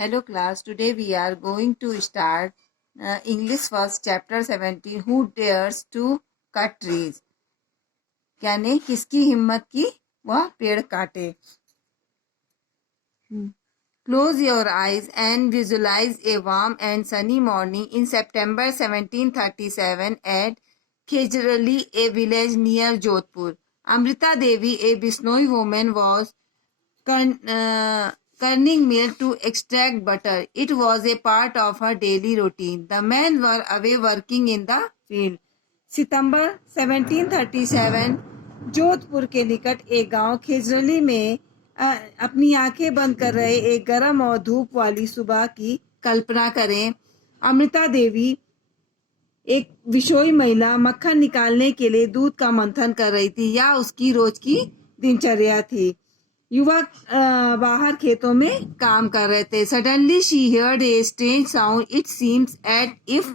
Hello class, today we are going to start English first chapter 17 Who dares to cut trees? यानी किसकी हिम्मत की वह पेड़ काटे. Close your eyes and visualize a warm and sunny morning in September 1737 at Khejrali, a village near Jodhpur. Amrita Devi, a Bisnoi woman, was churning milk to extract butter. It was a part of her daily routine. The men were away working in the field. सितंबर 1737 जोधपुर के निकट एक गांव खेजरली में अपनी आंखें बंद कर रहे एक गर्म और धूप वाली सुबह की कल्पना करें. अमृता देवी, एक विशोई महिला, मक्खन निकालने के लिए दूध का मंथन कर रही थी. या उसकी रोज की दिनचर्या थी. युवक बाहर खेतों में काम कर रहे थे. Suddenly she heard a strange sound. It seems at if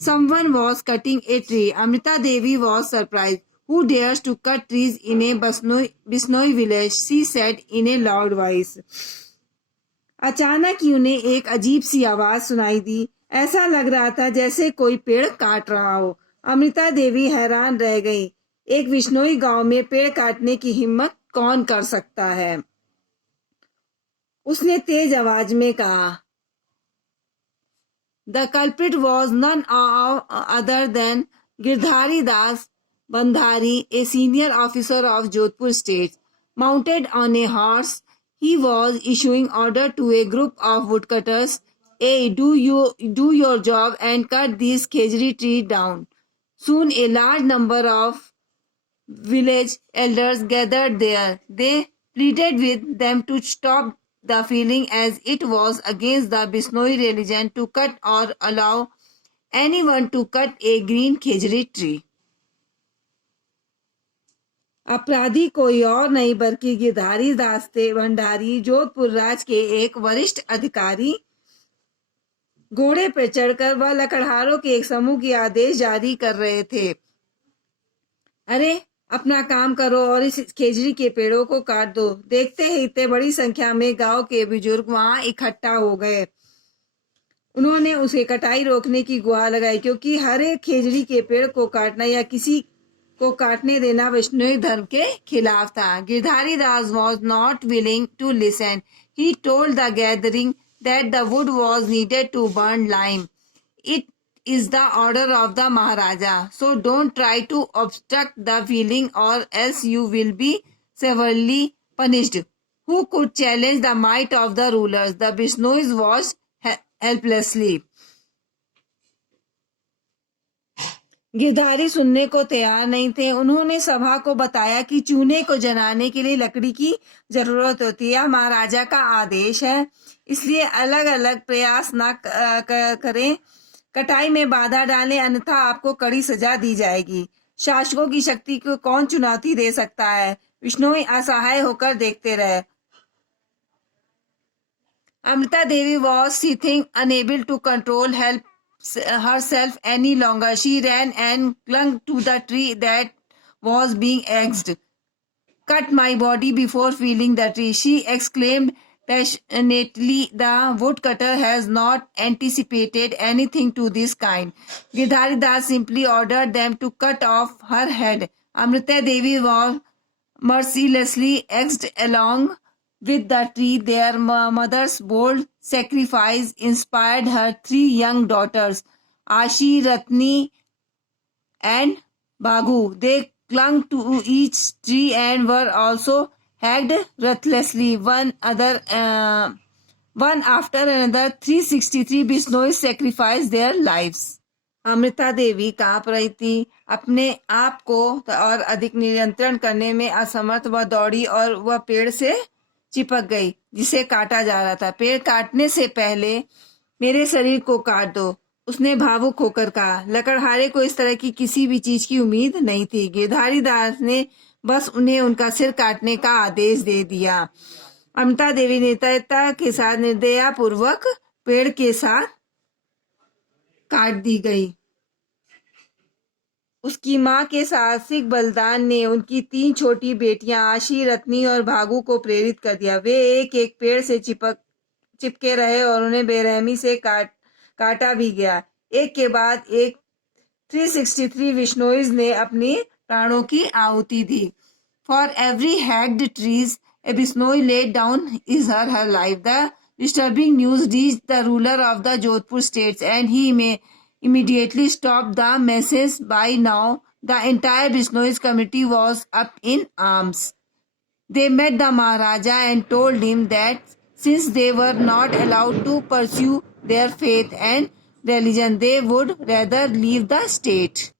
someone was cutting a tree. Amrita Devi was surprised. Who dares to cut trees in a Bisnoi village? She said in a loud voice. अचानक ही उन्हें एक अजीब सी आवाज सुनाई दी. ऐसा लग रहा था जैसे कोई पेड़ काट रहा हो. अमृता देवी हैरान रह गई. एक बिश्नोई गांव में पेड़ काटने की हिम्मत कौन कर सकता है? उसने तेज आवाज में कहा. The culprit was none other than Girdhari Das Bandhari, a senior officer of Jodhpur state. Mounted on a horse, he was issuing order to a group of woodcutters. Hey, do your job and cut these khejri tree down. Soon a large number of village elders gathered there. They pleaded with them to stop the feeling, as it was against the Bisnoi religion to cut or allow anyone to cut a green khejri tree. अपराधी कोई और नहीं बल्कि गिरधारी दास थे. भंडारी जोधपुर राज के एक वरिष्ठ अधिकारी. घोड़े पर चढ़कर वह लकड़हारों के एक समूह की आदेश जारी कर रहे थे. अरे, अपना काम करो और इस खेजरी के पेड़ों को काट दो. देखते ही इतने बड़ी संख्या में गांव के बुजुर्ग वहां इकट्ठा हो गए. उन्होंने उसे कटाई रोकने की गुहार लगाई, क्योंकि हर एक खेजरी के पेड़ को काटना या किसी को काटने देना वैष्णव धर्म के खिलाफ था. गिरधारी दास was not willing to listen. He told the gathering that the wood was needed to burn lime. It is the order of the Maharaja. So don't try to obstruct the feeling or else you will be severely punished. Who could challenge the might of the rulers? The Bishnois watched helplessly. Girdhari सुनने को तैयार नहीं थे. उन्होंने सभा को बताया कि चूने को जलाने के लिए लकड़ी की जरूरत होती है. महाराजा का आदेश है, इसलिए अलग अलग प्रयास न करें. कटाई में बाधा डालें, अन्यथा आपको कड़ी सजा दी जाएगी. शासकों की शक्ति को कौन चुनौती दे सकता है? विष्णु असहाय होकर देखते रहे. Amrita Devi was seething, unable to control herself any longer. She ran and clung to the tree that was being axed. Cut my body before feeling the tree, she exclaimed passionately. The woodcutter has not anticipated anything to this kind. Girdhari Das simply ordered them to cut off her head. Amrita Devi was mercilessly axed along with the tree. Their mother's bold sacrifice inspired her three young daughters, Ashi, Ratni, and Bhagu. They clung to each tree and were also hacked ruthlessly. One after another, 363 Bisnois sacrificed their lives. Amrita Devi कांप रही थी. अपने आप को और अधिक नियंत्रण करने में असमर्थ वह दौड़ी और वह पेड़ से चिपक गई जिसे काटा जा रहा था. पेड़ काटने से पहले मेरे शरीर को काट दो, उसने भावुक होकर कहा. लकड़हारे को इस तरह की किसी भी चीज की उम्मीद नहीं थी. गिरधारी दास ने बस उन्हें उनका सिर काटने का आदेश दे दिया. अमृता देवी निर्दयता के साथ निर्दयापूर्वक पेड़ के साथ काट दी गई. उसकी मां के साहसिक बलिदान ने उनकी तीन छोटी बेटियां आशी, रत्नी और भागु को प्रेरित कर दिया. वे एक एक पेड़ से चिपक चिपके रहे और उन्हें बेरहमी से काटा भी गया। एक के बाद एक 363 बिश्नोईज ने अपनी प्राणों की आहुति दी। For every hacked trees a Bishnoi laid down his or her life. The disturbing news reached the ruler of the Jodhpur states and he may immediately stopped the message. By now, the entire Bishnoi's community was up in arms. They met the Maharaja and told him that since they were not allowed to pursue their faith and religion, they would rather leave the state.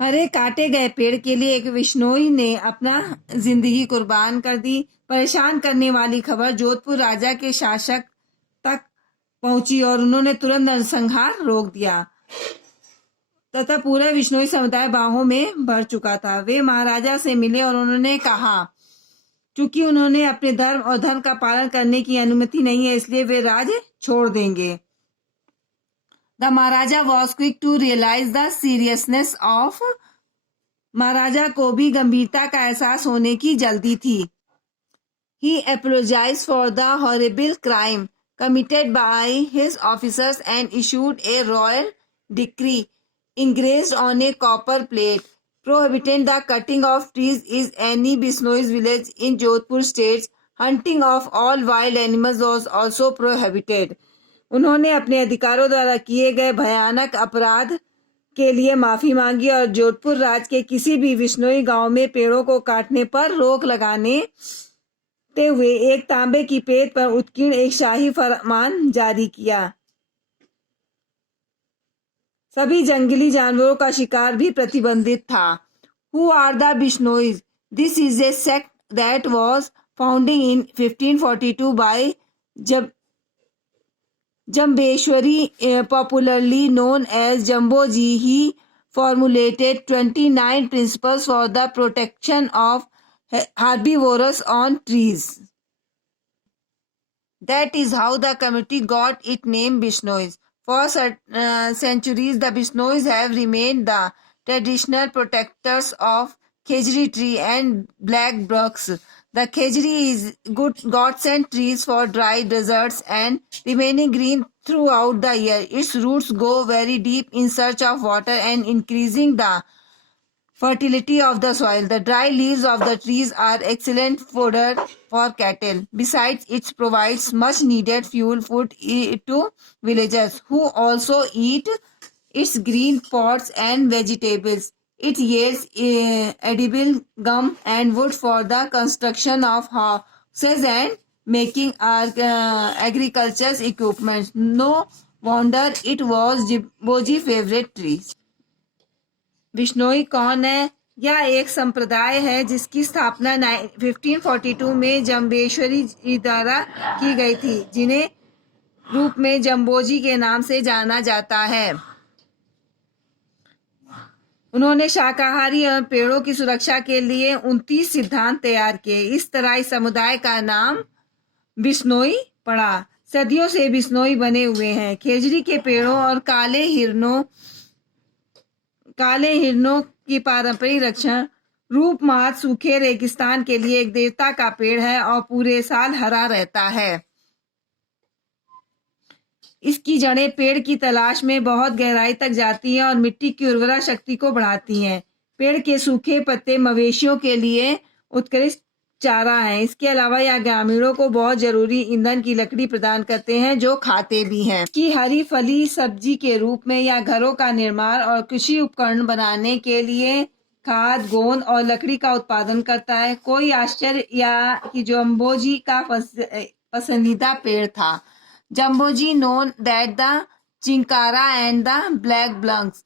हरे काटे गए पेड़ के लिए एक बिश्नोई ने अपना जिंदगी कुर्बान कर दी। परेशान करने वाली खबर जोधपुर राजा के शासक तक पहुंची और उन्होंने तुरंत नरसंहार रोक दिया तथा पूरा बिश्नोई समुदाय बाहों में भर चुका था। वे महाराजा से मिले और उन्होंने कहा चूंकि उन्होंने अपने धर्म और धर्म का पालन करने की अनुमति नहीं है, इसलिए वे राज छोड़ देंगे। The Maharaja was quick to realize the seriousness of. महाराजा को भी गंभीरता का एहसास होने की जल्दी थी। He apologized for the horrible crime committed by his officers and issued a royal decree engraved on a copper plate prohibiting the cutting of trees in any Bishnoi's village in Jodhpur states. Hunting of all wild animals was also prohibited. उन्होंने अपने अधिकारों द्वारा किए गए भयानक अपराध के लिए माफी मांगी और जोधपुर राज के किसी भी बिश्नोई गांव में पेड़ों को काटने पर रोक लगाने हुए एक तांबे की पेट पर उत्कीर्ण एक शाही फरमान जारी किया। सभी जंगली जानवरों का शिकार भी प्रतिबंधित था। Who are the Bishnois? This is a sect that was founded in 1542 by Jambeshwari, popularly known as Jamboji. He formulated 29 principles for the protection of herbivores on trees. That is how the community got its name Bishnois. For centuries, the Bishnois have remained the traditional protectors of khejri tree and black bucks. The khejri is good godsend trees for dry deserts and remaining green throughout the year. Its roots go very deep in search of water and increasing the fertility of the soil. The dry leaves of the trees are excellent fodder for cattle. Besides, it provides much needed food to villagers who also eat its green pods and vegetables. It yields edible gum and wood for the construction of houses and making agricultural equipment. No wonder it was Jamboji's favorite tree. Bishnoi कौन है? यह एक संप्रदाय है जिसकी स्थापना 1542 में जम्बेश्वरी जी द्वारा की गई थी, जिन्हें रूप में जम्बोजी के नाम से जाना जाता है। उन्होंने शाकाहारी और पेड़ों की सुरक्षा के लिए 29 सिद्धांत तैयार किए। इस तरह इस समुदाय का नाम बिश्नोई पड़ा। सदियों से बिश्नोई बने हुए हैं। खेजड़ी के पेड़ों और काले हिरनों की पारंपरिक रक्षण रूपमात सूखे रेगिस्तान के लिए एक देवता का पेड़ है और पूरे साल हरा रहता है। इसकी जड़ें पेड़ की तलाश में बहुत गहराई तक जाती हैं और मिट्टी की उर्वरा शक्ति को बढ़ाती हैं। पेड़ के सूखे पत्ते मवेशियों के लिए उत्कृष्ट चारा है। इसके अलावा यह ग्रामीणों को बहुत जरूरी ईंधन की लकड़ी प्रदान करते हैं, जो खाते भी हैं। की हरी फली सब्जी के रूप में यह घरों का निर्माण और कृषि उपकरण बनाने के लिए खाद, गोंद और लकड़ी का उत्पादन करता है। कोई आश्चर्य या कि जम्बोजी का पसंदीदा पेड़ था। Jamboji known that the chinkara and the black blunks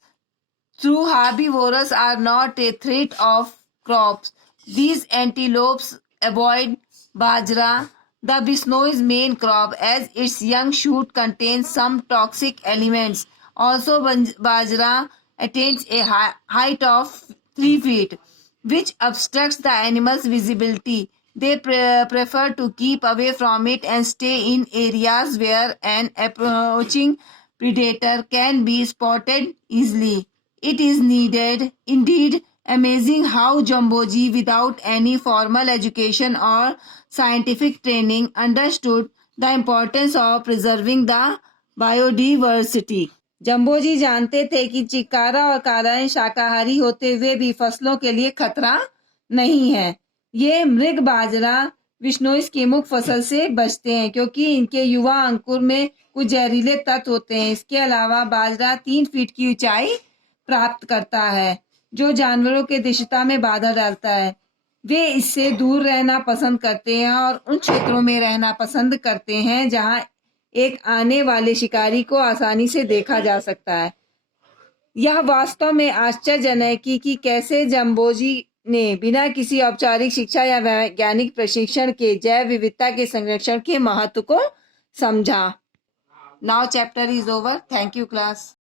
through herbivores are not a threat of crops. These antelopes avoid bajra, the Bishnoi's main crop, as its young shoot contains some toxic elements. Also, bajra attains a height of 3 feet, which obstructs the animal's visibility. They prefer to keep away from it and stay in areas where an approaching predator can be spotted easily. It is indeed amazing how Jamboji, without any formal education or scientific training, understood the importance of preserving the biodiversity. Jamboji जानते थे कि चिकारा और काराएं शाकाहारी होते हुए भी फसलों के लिए खतरा नहीं है। ये मृग बाजरा विश्नोइस की मुख्य फसल से बचते हैं क्योंकि इनके युवा अंकुर में कुछ जहरीले तत्व होते हैं। इसके अलावा बाजरा 3 फीट की ऊंचाई प्राप्त करता है, जो जानवरों के दृश्यता में बाधा डालता है। वे इससे दूर रहना पसंद करते हैं और उन क्षेत्रों में रहना पसंद करते हैं जहां एक आने वाले शिकारी को आसानी से देखा जा सकता है। यह वास्तव में आश्चर्यजनक है कि कैसे जम्बोजी ने बिना किसी औपचारिक शिक्षा या वैज्ञानिक प्रशिक्षण के जैव विविधता के संरक्षण के महत्व को समझा। Now chapter is over. Thank you class.